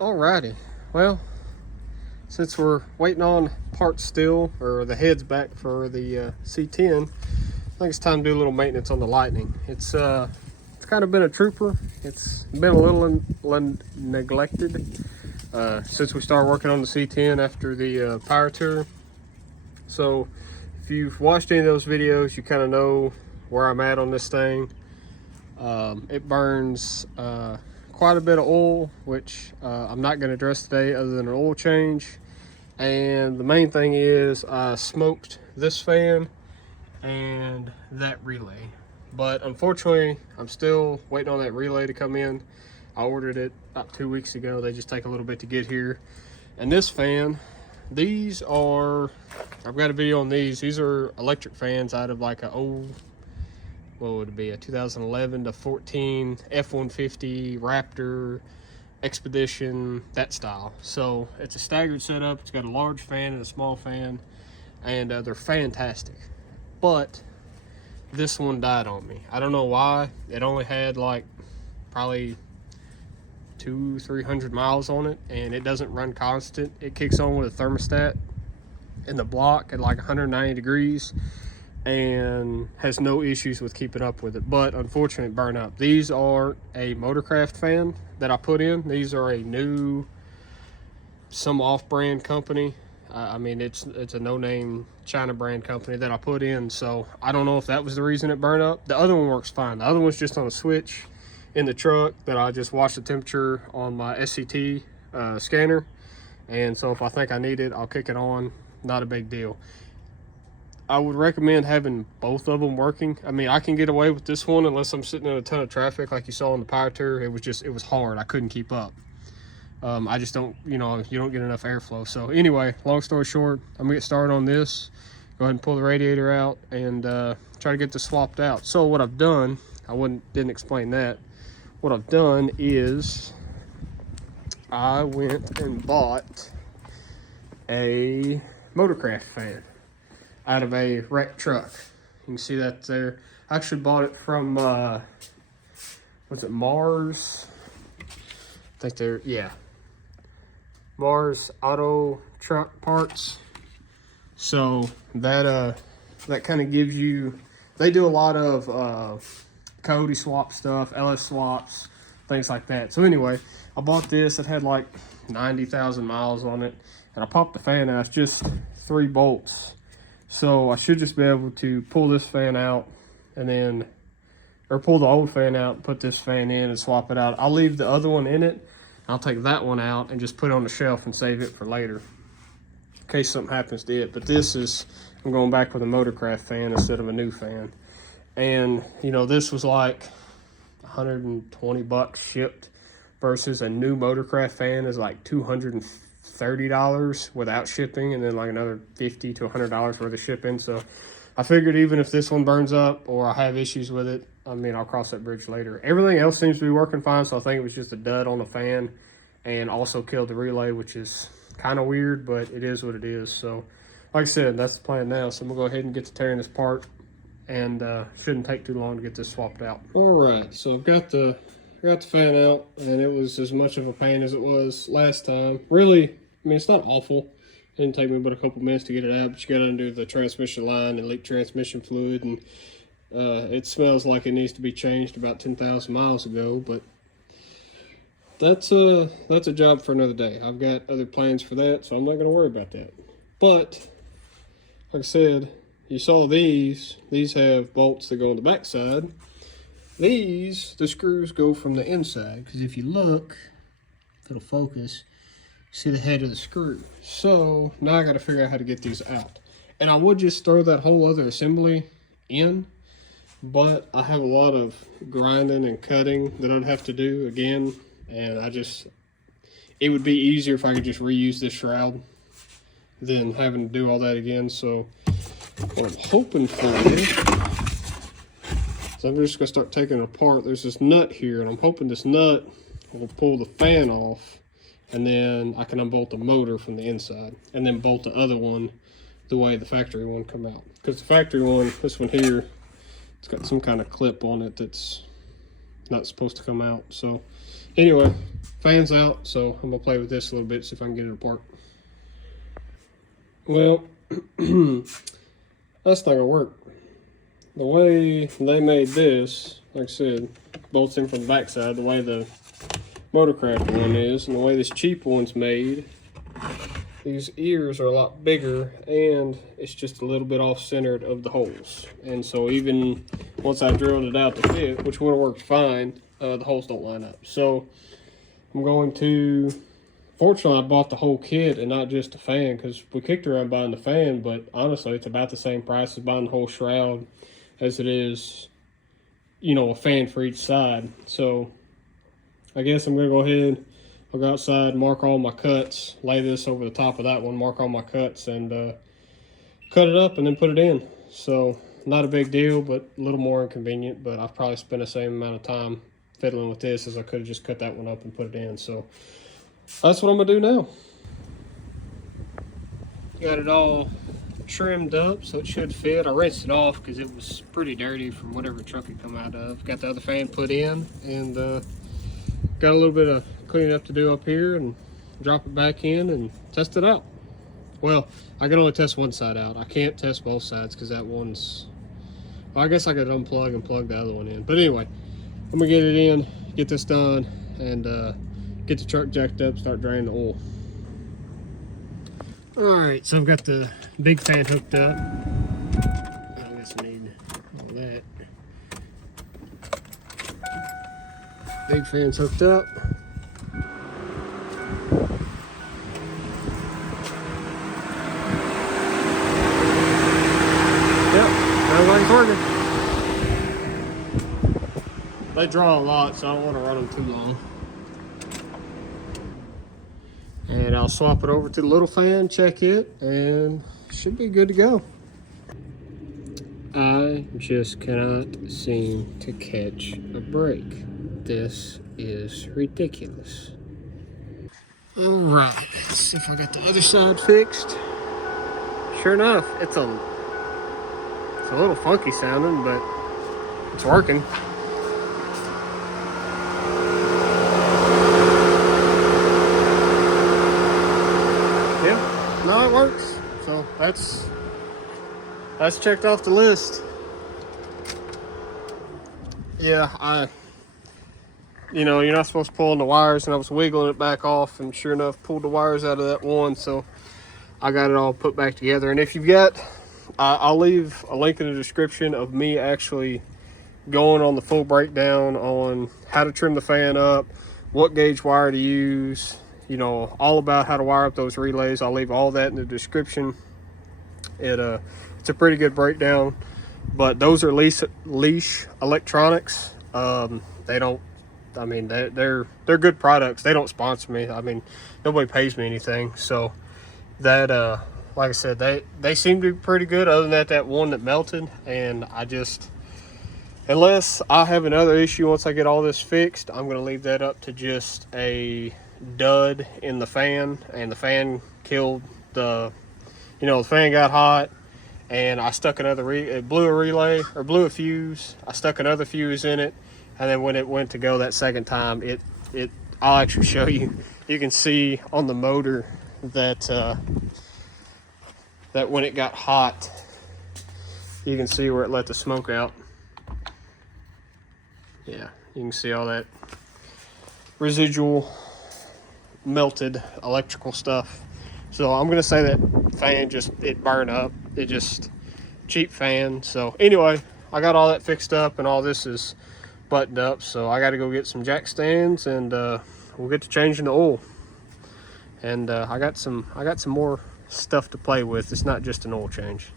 Alrighty, well, since we're waiting on parts still, or the heads back for the C10, I think it's time to do a little maintenance on the Lightning. It's kind of been a trooper. It's been a little neglected since we started working on the C10 after the power tour. So if you've watched any of those videos, you kind of know where I'm at on this thing. It burns quite a bit of oil, which I'm not going to address today other than an oil change. And the main thing is I smoked this fan and that relay. But unfortunately, I'm still waiting on that relay to come in. I ordered it about 2 weeks ago. They just take a little bit to get here. And this fan, these are, I've got a video on these. These are electric fans out of like an old, what would it be, a 2011 to 14 F-150 Raptor Expedition, that style. So it's a staggered setup. It's got a large fan and a small fan, and they're fantastic. But this one died on me. I don't know why. It only had like probably 200-300 miles on it, and it doesn't run constant. It kicks on with a thermostat in the block at like 190 degrees and has no issues with keeping up with it. But unfortunately, it burned up. These are a Motorcraft fan that I put in. These are a new, some off-brand company. I mean, it's a no-name China brand company that I put in. So I don't know if that was the reason it burned up. The other one works fine. The other one's just on a switch in the truck that I just watch the temperature on my SCT scanner. And so if I think I need it, I'll kick it on. Not a big deal. I would recommend having both of them working. I mean, I can get away with this one unless I'm sitting in a ton of traffic like you saw in the power tour. It was hard. I couldn't keep up. I just don't, you don't get enough airflow. So anyway, long story short, I'm gonna get started on this. Go ahead and pull the radiator out and try to get this swapped out. So what I've done, didn't explain that. What I've done is I went and bought a Motorcraft fan out of a wrecked truck. You can see that there. I actually bought it from, was it Mars? I think they're, yeah. Mars Auto Truck Parts. So that kind of gives you, they do a lot of Coyote swap stuff, LS swaps, things like that. So anyway, I bought this. It had like 90,000 miles on it. And I popped the fan out. It's just 3 bolts. So I should just be able to pull this fan out and then, or pull the old fan out and put this fan in and swap it out. I'll leave the other one in it. I'll take that one out and just put it on the shelf and save it for later in case something happens to it. But this is, I'm going back with a Motorcraft fan instead of a new fan. And this was like 120 bucks shipped versus a new Motorcraft fan is like $230 without shipping, and then like another $50 to $100 worth of shipping. So I figured even if this one burns up or I have issues with it, I mean, I'll cross that bridge later. Everything else seems to be working fine, so I think it was just a dud on the fan and also killed the relay, which is kind of weird, but it is what it is. So like I said, that's the plan now. So I'm gonna go ahead and get to tearing this apart, and shouldn't take too long to get this swapped out. All right, so I've got the fan out, and it was as much of a pain as it was last time. Really, I mean, it's not awful. It didn't take me but a couple minutes to get it out, but you got to undo the transmission line and leak transmission fluid, and it smells like it needs to be changed about 10,000 miles ago, but that's a job for another day. I've got other plans for that, so I'm not going to worry about that. But like I said, you saw these have bolts that go on the back side. These, the screws go from the inside, because if you look, if it'll focus, see the head of the screw. So now I got to figure out how to get these out. And I would just throw that whole other assembly in, but I have a lot of grinding and cutting that I'd have to do again, and it would be easier if I could just reuse this shroud than having to do all that again. So what I'm hoping for is, so I'm just gonna start taking it apart. There's this nut here, and I'm hoping this nut will pull the fan off, and then I can unbolt the motor from the inside and then bolt the other one the way the factory one come out. Because the factory one, this one here, it's got some kind of clip on it that's not supposed to come out. So anyway, Fan's out, so I'm gonna play with this a little bit, see if I can get it apart. Well, that's not gonna work. The way they made this, like I said, bolts in from the backside, the way the Motorcraft one is, and the way this cheap one's made, these ears are a lot bigger, and it's just a little bit off-centered of the holes. And so even once I drilled it out to fit, which would have worked fine, the holes don't line up. So I'm going to, fortunately I bought the whole kit and not just the fan, because we kicked around buying the fan, but honestly it's about the same price as buying the whole shroud as it is, you know, a fan for each side. So I guess I'm gonna go ahead, I'll go outside, mark all my cuts, lay this over the top of that one, mark all my cuts, and cut it up and then put it in. So not a big deal, but a little more inconvenient, but I've probably spent the same amount of time fiddling with this as I could have just cut that one up and put it in. So that's what I'm gonna do now. Got it all trimmed up so it should fit. I rinsed it off because it was pretty dirty from whatever truck it come out of. Got the other fan put in, and got a little bit of cleaning up to do up here, and drop it back in and test it out. Well, I can only test one side out. I can't test both sides because that one's, well, I guess I could unplug and plug the other one in. But anyway, I'm gonna get it in, get this done, and get the truck jacked up, start draining the oil. All right, so I've got the big fan hooked up. I guess I need all that. Big fan's hooked up. Yep, everything's working. They draw a lot, so I don't want to run them too long. And I'll swap it over to the little fan, check it, and should be good to go. I just cannot seem to catch a break. This is ridiculous. All right, let's see if I got the other side fixed. Sure enough, it's a little funky sounding, but it's working. Yeah, no, it works. So that's checked off the list. Yeah, you know, you're not supposed to pull on the wires, and I was wiggling it back off, and sure enough, pulled the wires out of that one, so I got it all put back together. And if you've got, I'll leave a link in the description of me actually going on the full breakdown on how to trim the fan up, what gauge wire to use, you know, all about how to wire up those relays. I'll leave all that in the description. It's a pretty good breakdown, but those are Leash Electronics. They don't, I mean, they're good products. They don't sponsor me. I mean, nobody pays me anything. So that, like I said, they seem to be pretty good, other than that one that melted. And I just, unless I have another issue once I get all this fixed, I'm going to leave that up to just a dud in the fan. And the fan killed the, you know, the fan got hot, and I stuck another, it blew a relay, or blew a fuse. I stuck another fuse in it. And then when it went to go that second time, I'll actually show you. You can see on the motor that that when it got hot, you can see where it let the smoke out. Yeah, you can see all that residual melted electrical stuff. So I'm gonna say that fan it burned up. It just, cheap fan. So anyway, I got all that fixed up, and all this is buttoned up, so I got to go get some jack stands, and we'll get to changing the oil. And I got some more stuff to play with. It's not just an oil change.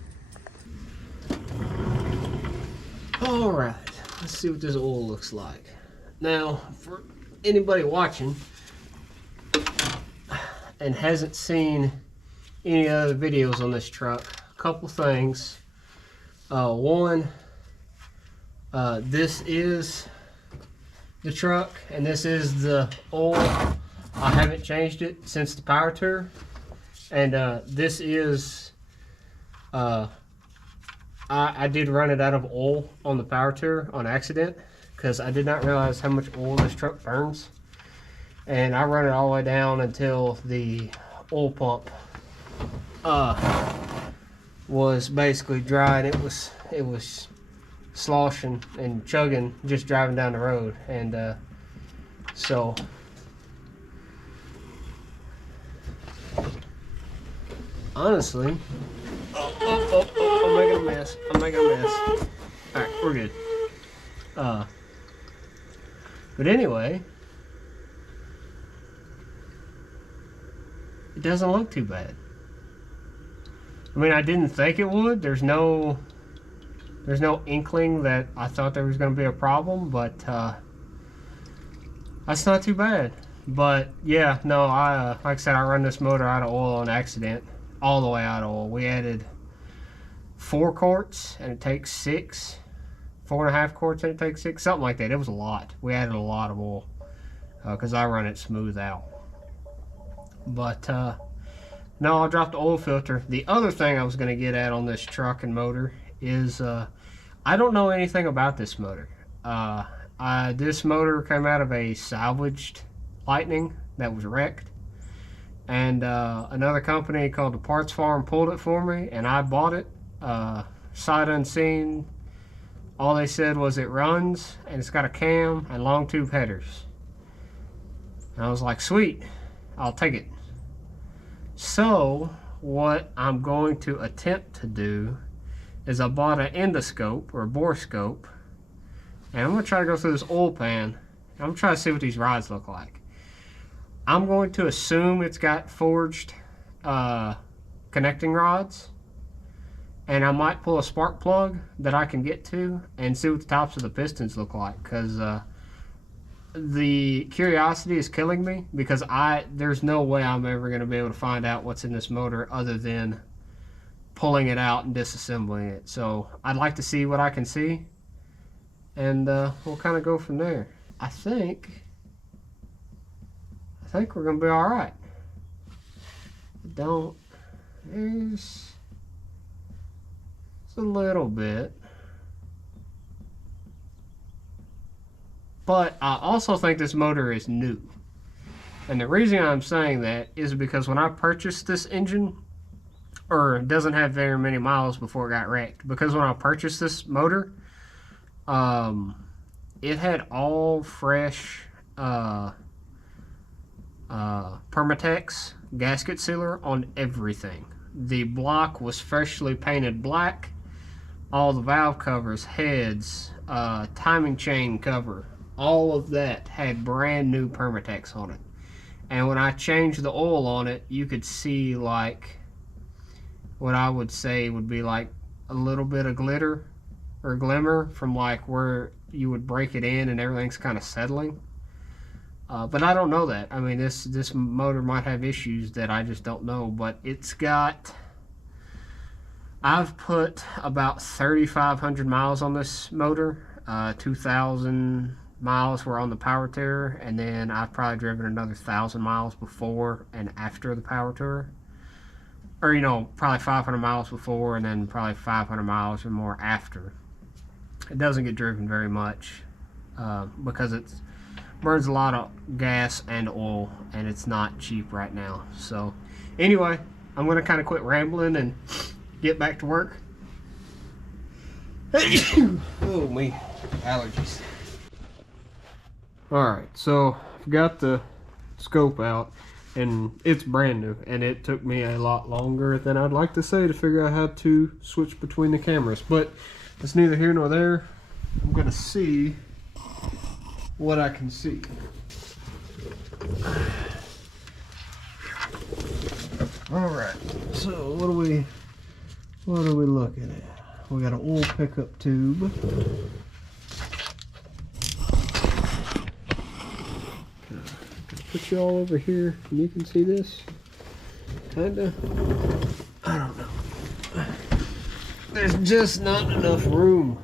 All right, let's see what this oil looks like. Now, for anybody watching and hasn't seen any other videos on this truck, a couple things. One, this is the truck, and this is the oil. I haven't changed it since the power tour. And this is, I did run it out of oil on the power tour on accident, because I did not realize how much oil this truck burns. and I run it all the way down until the oil pump was basically dry, and it was sloshing and chugging just driving down the road. And so honestly, I'm making a mess. All right, we're good. But anyway, it doesn't look too bad. I mean, I didn't think it would. There's no inkling that I thought there was going to be a problem, but that's not too bad. But yeah, no, like I said, I run this motor out of oil on accident, all the way out of oil. We added 4 quarts and it takes 6, 4.5 quarts and it takes 6, something like that. It was a lot. We added a lot of oil because I run it smooth out. But no, I dropped the oil filter. The other thing I was going to get at on this truck and motor is I don't know anything about this motor. This motor came out of a salvaged Lightning that was wrecked, and another company called the Parts Farm pulled it for me, and I bought it sight unseen. All they said was it runs and it's got a cam and long tube headers, and I was like, sweet, I'll take it. So what I'm going to attempt to do is I bought an endoscope or a borescope, and I'm going to try to go through this oil pan. I'm going to try to see what these rods look like. I'm going to assume it's got forged connecting rods, and I might pull a spark plug that I can get to and see what the tops of the pistons look like, because the curiosity is killing me, because there's no way I'm ever going to be able to find out what's in this motor other than pulling it out and disassembling it. So I'd like to see what I can see, and we'll kind of go from there. I think we're going to be all right. There's a little bit. But I also think this motor is new. And the reason I'm saying that is because when I purchased this engine, or it doesn't have very many miles before it got wrecked, because when I purchased this motor, it had all fresh Permatex gasket sealer on everything. The block was freshly painted black. All the valve covers, heads, timing chain cover, all of that had brand new Permatex on it. And when I changed the oil on it, you could see like what I would say would be like a little bit of glitter or glimmer from like where you would break it in and everything's kind of settling. But I don't know that. I mean, this motor might have issues that I just don't know. But it's got, I've put about 3,500 miles on this motor. 2,000 miles were on the Power Tour, and then I've probably driven another 1,000 miles before and after the Power Tour. Or, you know, probably 500 miles before and then probably 500 miles or more after. It doesn't get driven very much because it burns a lot of gas and oil, and it's not cheap right now. So anyway, I'm going to kind of quit rambling and get back to work. Oh, me. Allergies. Alright, so I've got the scope out, and it's brand new, and it took me a lot longer than I'd like to say to figure out how to switch between the cameras, but it's neither here nor there. I'm going to see what I can see. Alright, so what are we looking at? We got an oil pickup tube. Put you all over here and you can see this. Kinda. I don't know. There's just not enough room.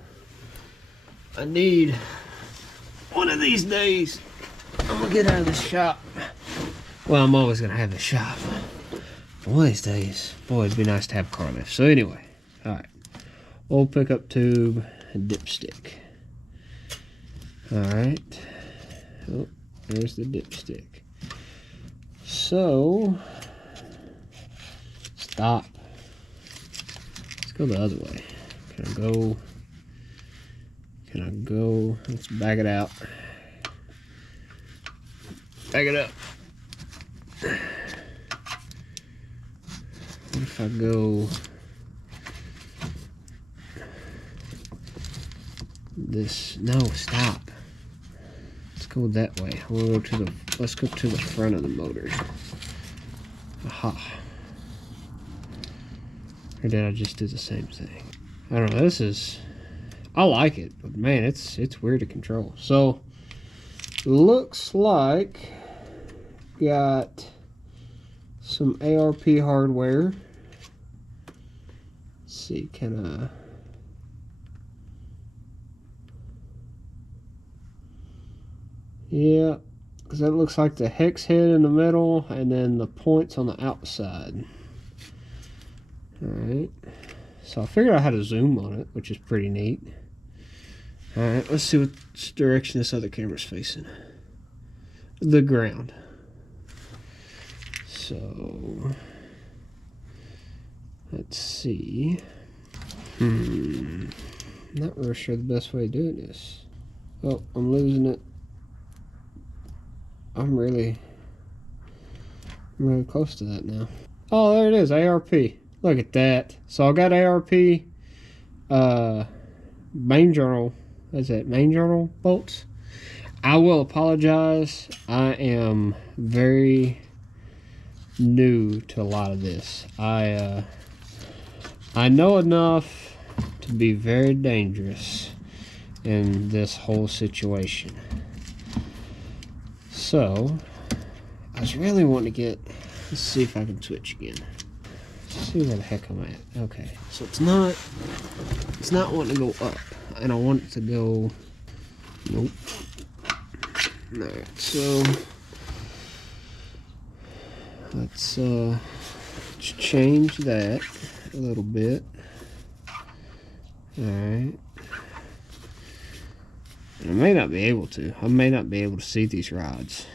I need one of these days. I'm gonna get out of the shop. Well, I'm always gonna have the shop. One of these days, boy, it'd be nice to have a car lift. So anyway, alright. Oil pickup tube and dipstick. Alright. Oh, there's the dipstick. So, stop. Let's go the other way. Can I go? Can I go? Let's back it out. Back it up. What if I go this? No, stop. Let's go that way. We'll go to the, let's go to the front of the motor. Aha. Or did I just do the same thing? I don't know. This is, I like it, but man, it's weird to control. So looks like got some ARP hardware. Let's see, can I? Yeah, because that looks like the hex head in the middle and then the points on the outside. Alright, so I figured out how to zoom on it, which is pretty neat. Alright, let's see which direction this other camera's facing. The ground. So, let's see. Not really sure the best way of doing this. Oh, I'm losing it. I'm really close to that now. Oh, there it is, ARP. Look at that. So I got ARP main journal. Is that main journal bolts? I will apologize. I am very new to a lot of this. I know enough to be very dangerous in this whole situation. So I was really wanting to get, let's see if I can switch again. Let's see where the heck I'm at. Okay, so it's not wanting to go up, and I want it to go, nope. Alright, so let's change that a little bit. Alright. I may not be able to. I may not be able to see these rods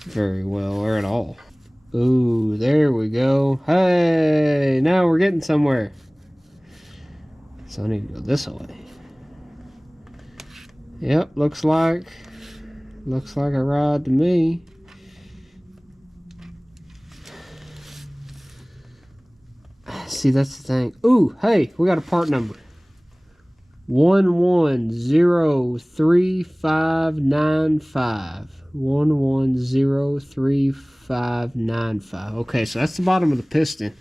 very well or at all. Ooh, there we go. Hey, now we're getting somewhere. So I need to go this way. Yep, looks like a rod to me. See, that's the thing. Ooh, hey, we got a part number. 11035595. 11035595. Okay, so that's the bottom of the piston.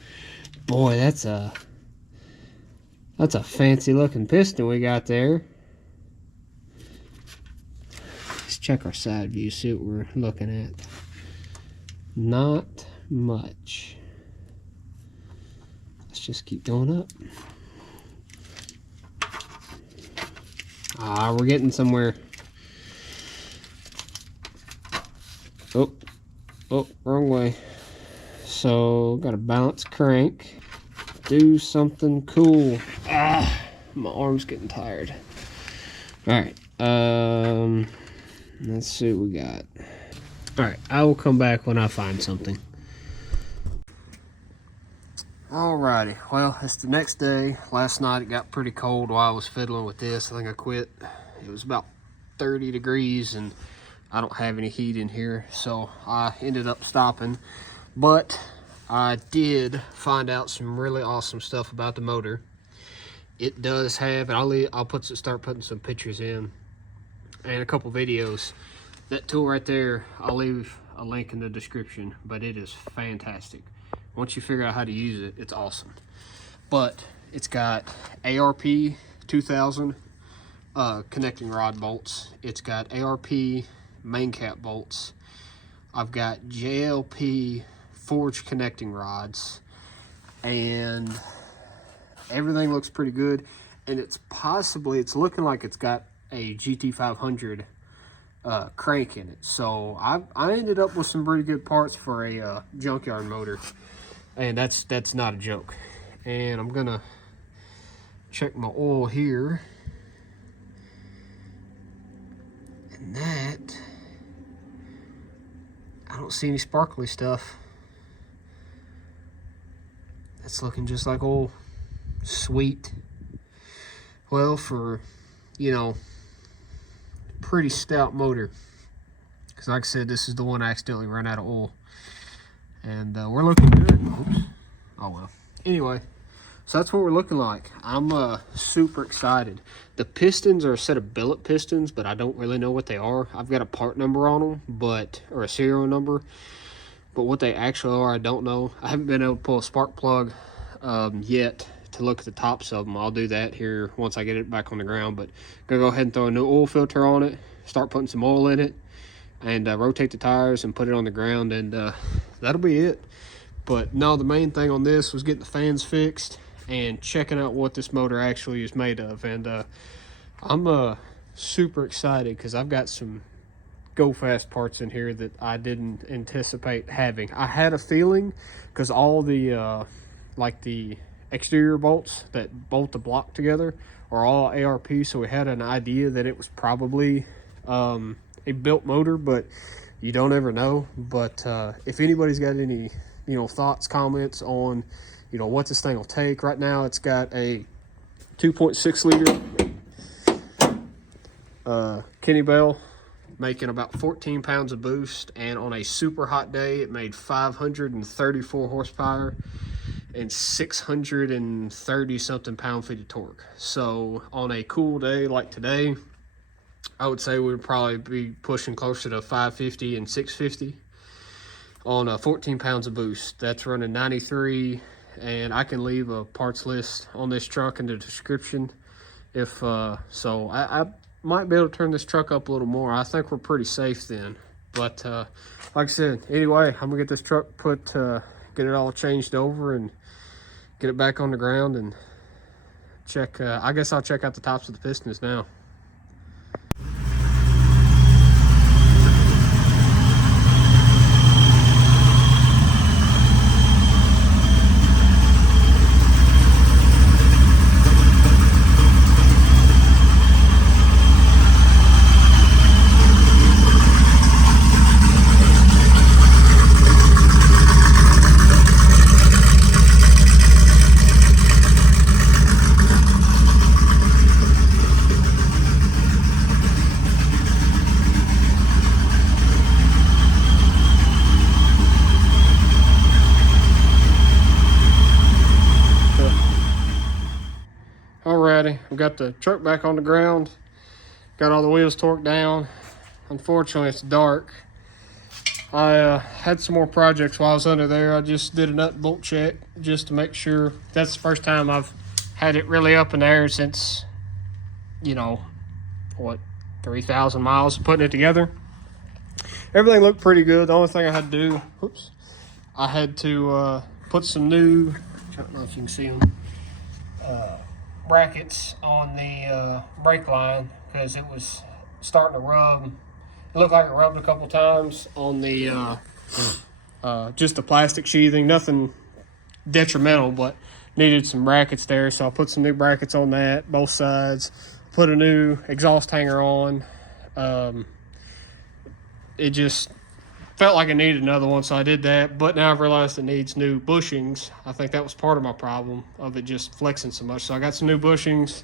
Boy, that's a fancy looking piston we got there. Let's check our side view, see what we're looking at. Not much. Let's just keep going up. Ah, we're getting somewhere. Oh, wrong way. So, got a balance crank. Do something cool. Ah, my arm's getting tired. Alright, let's see what we got. Alright, I will come back when I find something. Alrighty, well, it's the next day. Last night it got pretty cold while I was fiddling with this. I think I quit. It was about 30 degrees and I don't have any heat in here, so I ended up stopping. But I did find out some really awesome stuff about the motor. It does have, and I'll start putting some pictures in and a couple videos. That tool right there, I'll leave a link in the description, but it is fantastic. Once you figure out how to use it, it's awesome. But it's got ARP 2000 connecting rod bolts. It's got ARP main cap bolts. I've got JLP forged connecting rods, and everything looks pretty good. And it's looking like it's got a GT500 crank in it. So I ended up with some pretty good parts for a junkyard motor, and that's not a joke. And I'm gonna check my oil here, and that I don't see any sparkly stuff. That's looking just like oil. Sweet. Well, for, you know, pretty stout motor. Because like I said, this is the one I accidentally ran out of oil. And we're looking good. Oops. Oh well. Anyway, so that's what we're looking like. I'm super excited. The pistons are a set of billet pistons, but I don't really know what they are. I've got a part number on them, or a serial number. But what they actually are, I don't know. I haven't been able to pull a spark plug yet to look at the tops of them. I'll do that here once I get it back on the ground. But I'm gonna go ahead and throw a new oil filter on it, start putting some oil in it, and rotate the tires and put it on the ground, and that'll be it. But no, the main thing on this was getting the fans fixed and checking out what this motor actually is made of. And I'm super excited because I've got some go fast parts in here that I didn't anticipate having. I had a feeling, because all the like the exterior bolts that bolt the block together are all ARP, so we had an idea that it was probably a built motor, but you don't ever know. But if anybody's got any, you know, thoughts, comments on, you know, what this thing will take. Right now it's got a 2.6 liter Kenny Bell, making about 14 pounds of boost, and on a super hot day it made 534 horsepower and 630 something pound-feet of torque. So on a cool day like today, I would say we'd probably be pushing closer to 550 and 650 on 14 pounds of boost. That's running 93, and I can leave a parts list on this truck in the description if so. I might be able to turn this truck up a little more. I think we're pretty safe then. But like I said, anyway, I'm gonna get this truck get it all changed over and get it back on the ground and check. I guess I'll check out the tops of the pistons now. Alrighty, I've got the truck back on the ground, got all the wheels torqued down. Unfortunately, it's dark. I had some more projects while I was under there. I just did a nut and bolt check just to make sure. That's the first time I've had it really up in the air since, you know, what, 3,000 miles of putting it together. Everything looked pretty good. The only thing I had to do, oops, I had to put some new, I don't know if you can see them, brackets on the brake line, because it was starting to rub. It looked like it rubbed a couple times on the just the plastic sheathing. Nothing detrimental, but needed some brackets there, so I put some new brackets on that, both sides. Put a new exhaust hanger on. It just felt like I needed another one, so I did that. But now I've realized it needs new bushings. I think that was part of my problem of it just flexing so much. So I got some new bushings.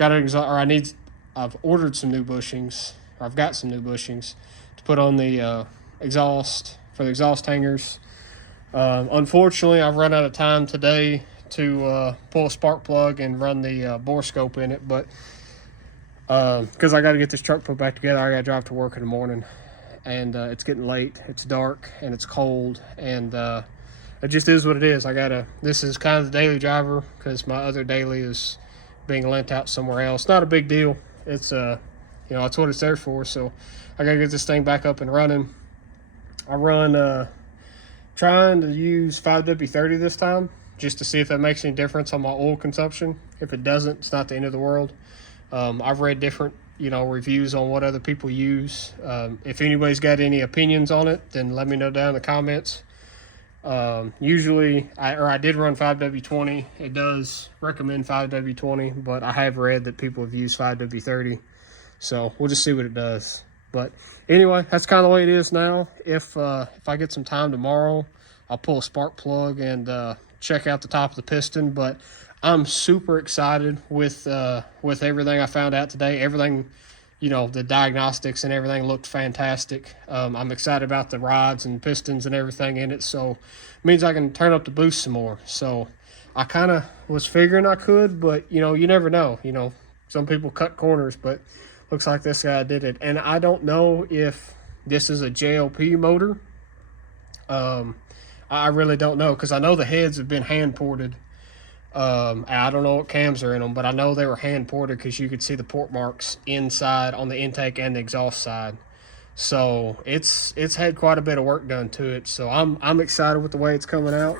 I've ordered some new bushings. Or I've got some new bushings to put on the exhaust for the exhaust hangers. Unfortunately, I've run out of time today to pull a spark plug and run the borescope in it, but because I got to get this truck put back together, I got to drive to work in the morning. And it's getting late, it's dark, and it's cold, and it just is what it is. This is kind of the daily driver, because my other daily is being lent out somewhere else. Not a big deal. It's you know, that's what it's there for. So I gotta get this thing back up and running. I run trying to use 5W30 this time, just to see if that makes any difference on my oil consumption. If it doesn't, it's not the end of the world. I've read different, you know, reviews on what other people use. If anybody's got any opinions on it, then let me know down in the comments. Usually, I did run 5W20. It does recommend 5W20, but I have read that people have used 5W30. So we'll just see what it does. But anyway, that's kind of the way it is now. If I get some time tomorrow, I'll pull a spark plug and check out the top of the piston. But I'm super excited with everything I found out today. Everything, you know, the diagnostics and everything looked fantastic. I'm excited about the rods and pistons and everything in it. So it means I can turn up the boost some more. So I kind of was figuring I could, but, you know, you never know. You know, some people cut corners, but looks like this guy did it. And I don't know if this is a JLP motor. I really don't know, because I know the heads have been hand ported. I don't know what cams are in them, but I know they were hand ported because you could see the port marks inside on the intake and the exhaust side. So it's had quite a bit of work done to it. So I'm excited with the way it's coming out.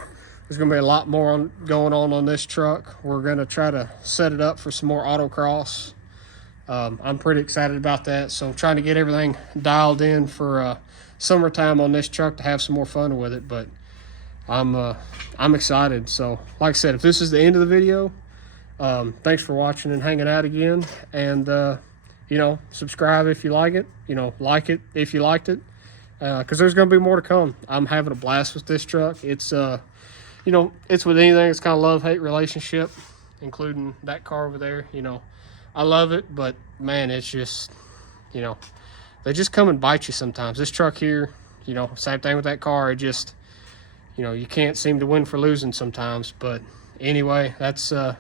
There's going to be a lot more going on this truck. We're going to try to set it up for some more autocross. I'm pretty excited about that. So I'm trying to get everything dialed in for summertime on this truck to have some more fun with it. But I'm excited. So like I said, if this is the end of the video, thanks for watching and hanging out again. And you know, subscribe if you like it. You know, like it if you liked it, because there's going to be more to come. I'm having a blast with this truck. It's you know, it's with anything, it's kind of love-hate relationship, including that car over there. You know, I love it, but man, it's just, you know, they just come and bite you sometimes. This truck here, you know, same thing with that car. It just, you know, you can't seem to win for losing sometimes. But anyway, that's kind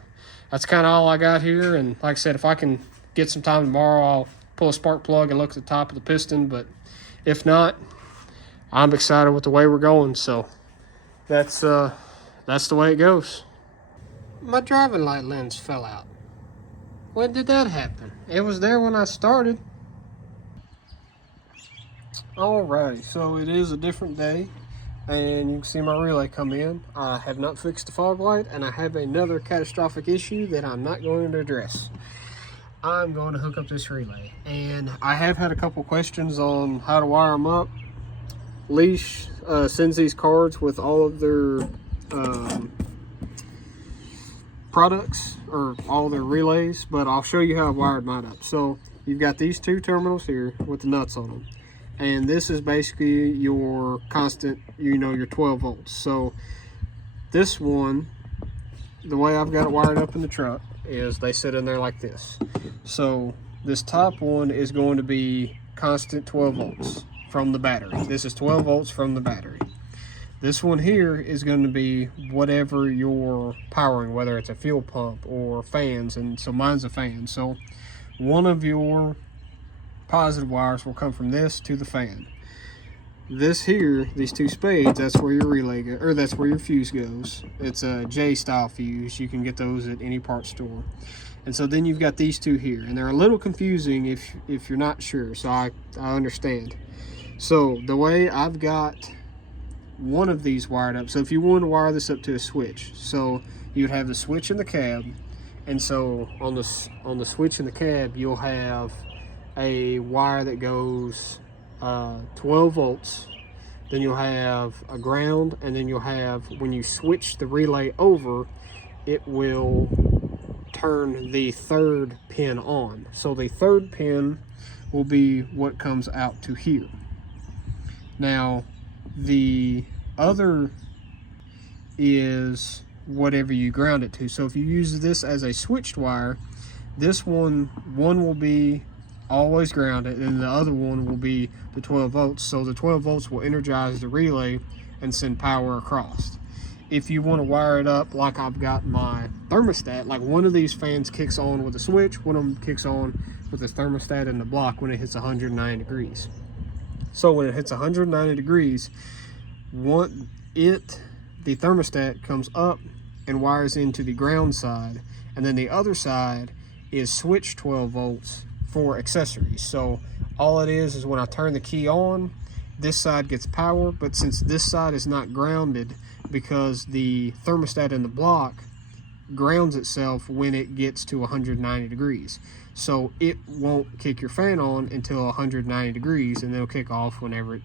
of all I got here. And like I said, if I can get some time tomorrow, I'll pull a spark plug and look at the top of the piston. But if not, I'm excited with the way we're going. So that's the way it goes. My driving light lens fell out. When did that happen? It was there when I started. Alrighty, so it is a different day, and you can see my relay come in. I have not fixed the fog light, and I have another catastrophic issue that I'm not going to address. I'm going to hook up this relay, and I have had a couple questions on how to wire them up. Leash sends these cards with all of their products, or all their relays, but I'll show you how I wired mine up. So you've got these two terminals here with the nuts on them, and this is basically your constant, you know, your 12 volts. So this one, the way I've got it wired up in the truck is they sit in there like this. So this top one is going to be constant 12 volts from the battery. This is 12 volts from the battery. This one here is going to be whatever you're powering, whether it's a fuel pump or fans, and so mine's a fan. So one of your positive wires will come from this to the fan. This here, these two spades, that's where your relay goes, or that's where your fuse goes. It's a J style fuse. You can get those at any parts store. And so then you've got these two here, and they're a little confusing if you're not sure. So I understand. So the way I've got one of these wired up, so if you want to wire this up to a switch, so you'd have the switch in the cab, and so on the switch in the cab you'll have a wire that goes 12 volts, then you'll have a ground, and then you'll have, when you switch the relay over, it will turn the third pin on. So the third pin will be what comes out to here. Now the other is whatever you ground it to. So if you use this as a switched wire, this one will be always grounded, and the other one will be the 12 volts. So the 12 volts will energize the relay and send power across. If you want to wire it up like I've got my thermostat, like one of these fans kicks on with a switch, one of them kicks on with the thermostat in the block when it hits 109 degrees. So when it hits 190 degrees, the thermostat comes up and wires into the ground side, and then the other side is switch 12 volts for accessories. So all it is when I turn the key on, this side gets power, but since this side is not grounded, because the thermostat in the block grounds itself when it gets to 190 degrees. So it won't kick your fan on until 190 degrees, and it'll kick off whenever it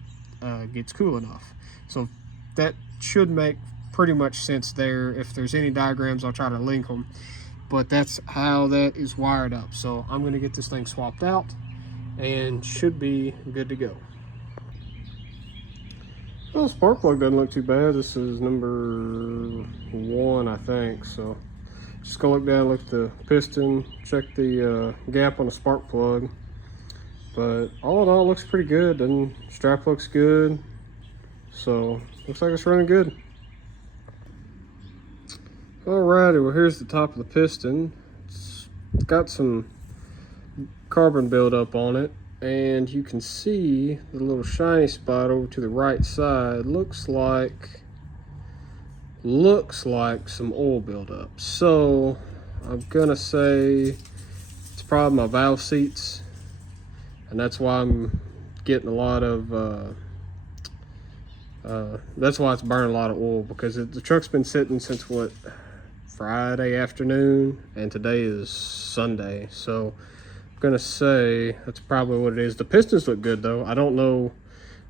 gets cool enough. So that should make pretty much sense there. If there's any diagrams, I'll try to link them. But that's how that is wired up. So I'm going to get this thing swapped out, and should be good to go. Well, the spark plug doesn't look too bad. This is number 1, I think. So just go look down, look at the piston, check the gap on the spark plug. But all in all, it looks pretty good. And strap looks good. So looks like it's running good. Alrighty, well here's the top of the piston. It's got some carbon buildup on it, and you can see the little shiny spot over to the right side looks like some oil buildup. So I'm gonna say it's probably my valve seats, and that's why I'm getting a lot of that's why it's burning a lot of oil, because the truck's been sitting since what, Friday afternoon, and today is Sunday. So I'm gonna say that's probably what it is. The pistons look good though. I don't know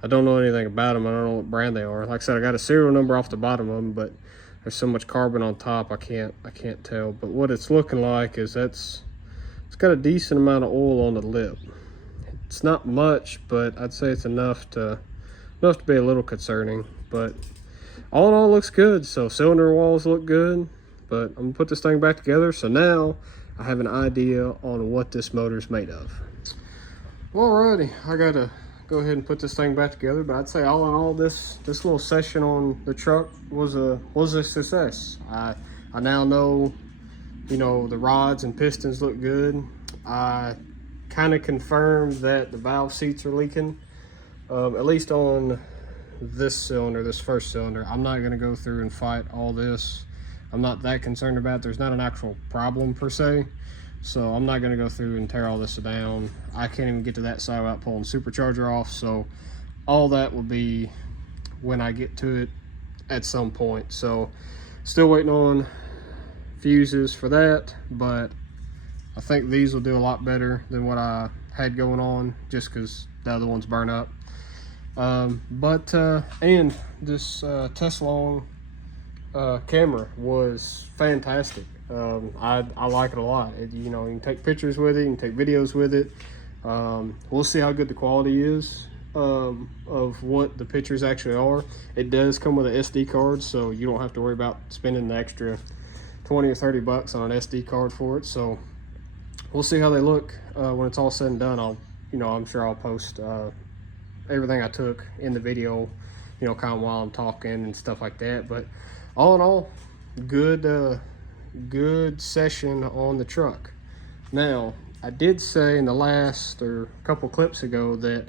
anything about them. I don't know what brand they are. Like I said, I got a serial number off the bottom of them, but there's so much carbon on top I can't tell. But what it's looking like is it's got a decent amount of oil on the lip. It's not much, but I'd say it's enough to be a little concerning. But all in all, it looks good. So cylinder walls look good. But I'm gonna put this thing back together, so now I have an idea on what this motor's made of. Alrighty, I gotta go ahead and put this thing back together, but I'd say all in all, this little session on the truck was a success. I now know, you know, the rods and pistons look good. I kind of confirmed that the valve seats are leaking, at least on this cylinder, this first cylinder. I'm not gonna go through and fight all this. I'm not that concerned about it. There's not an actual problem per se, so I'm not going to go through and tear all this down. I can't even get to that side without pulling supercharger off, so all that will be when I get to it at some point. So still waiting on fuses for that, but I think these will do a lot better than what I had going on, just because the other ones burn up. And this Tesla camera was fantastic. I like it a lot. You know, you can take pictures with it, you can take videos with it. We'll see how good the quality is of what the pictures actually are. It does come with an SD card, so you don't have to worry about spending the extra 20 or 30 bucks on an SD card for it. So we'll see how they look when it's all said and done. I'm sure I'll post everything I took in the video, you know, kind of while I'm talking and stuff like that. But all in all, good session on the truck. Now, I did say in the last or a couple clips ago that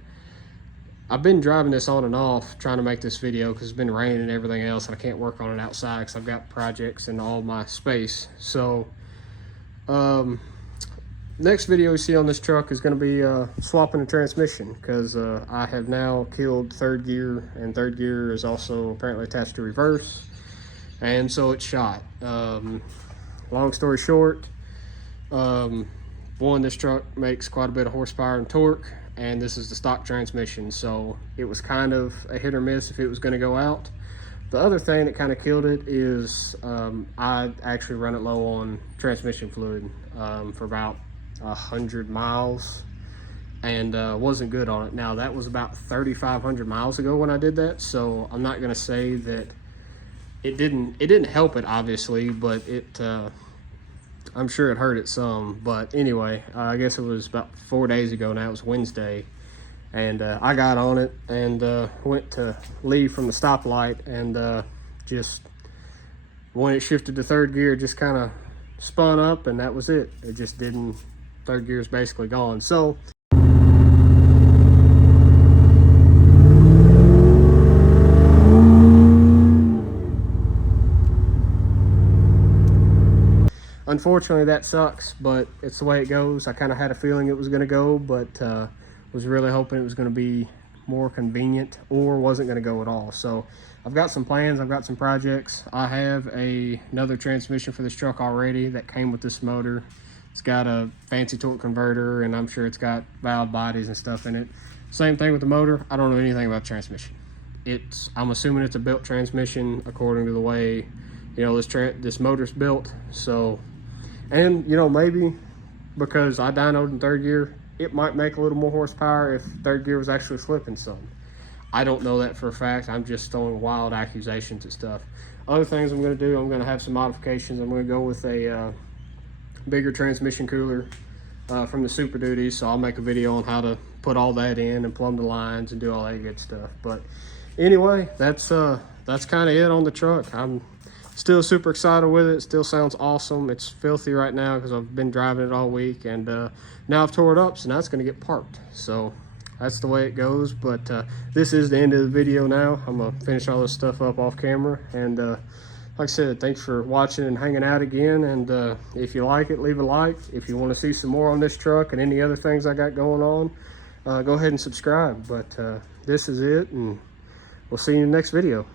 I've been driving this on and off trying to make this video because it's been raining and everything else, and I can't work on it outside because I've got projects in all my space. So next video you see on this truck is going to be swapping the transmission, because I have now killed third gear, and third gear is also apparently attached to reverse, and so it's shot. Long story short, this truck makes quite a bit of horsepower and torque, and this is the stock transmission, so it was kind of a hit or miss if it was going to go out. The other thing that kind of killed it is I actually run it low on transmission fluid for about 100 miles, and wasn't good on it. Now, that was about 3,500 miles ago when I did that, so I'm not going to say that it didn't help it, obviously, but I'm sure it hurt it some. But anyway, I guess it was about 4 days ago now. It was Wednesday, and I got on it and went to leave from the stoplight, and just when it shifted to third gear, it just kind of spun up, and that was it. It just didn't. Third gear is basically gone. So unfortunately, that sucks, but it's the way it goes. I kind of had a feeling it was going to go, but was really hoping it was going to be more convenient or wasn't going to go at all. So I've got some plans. I've got some projects. I have another transmission for this truck already that came with this motor. It's got a fancy torque converter, and I'm sure it's got valve bodies and stuff in it. Same thing with the motor. I don't know anything about transmission. I'm assuming it's a built transmission according to the way, you know, this motor's built. So, and you know, maybe because I dynoed in third gear, it might make a little more horsepower if third gear was actually flipping some. I don't know that for a fact. I'm just throwing wild accusations at stuff. Other things I'm going to do, I'm going to have some modifications. I'm going to go with a bigger transmission cooler from the Super Duties. So I'll make a video on how to put all that in and plumb the lines and do all that good stuff. But anyway, that's kind of it on the truck. I'm still super excited with it. It still sounds awesome. It's filthy right now because I've been driving it all week, and now I've tore it up, so now it's going to get parked. So that's the way it goes. But this is the end of the video now. I'm gonna finish all this stuff up off camera, and like I said, thanks for watching and hanging out again. And if you like it, leave a like. If you want to see some more on this truck and any other things I got going on, go ahead and subscribe. But this is it, and we'll see you in the next video.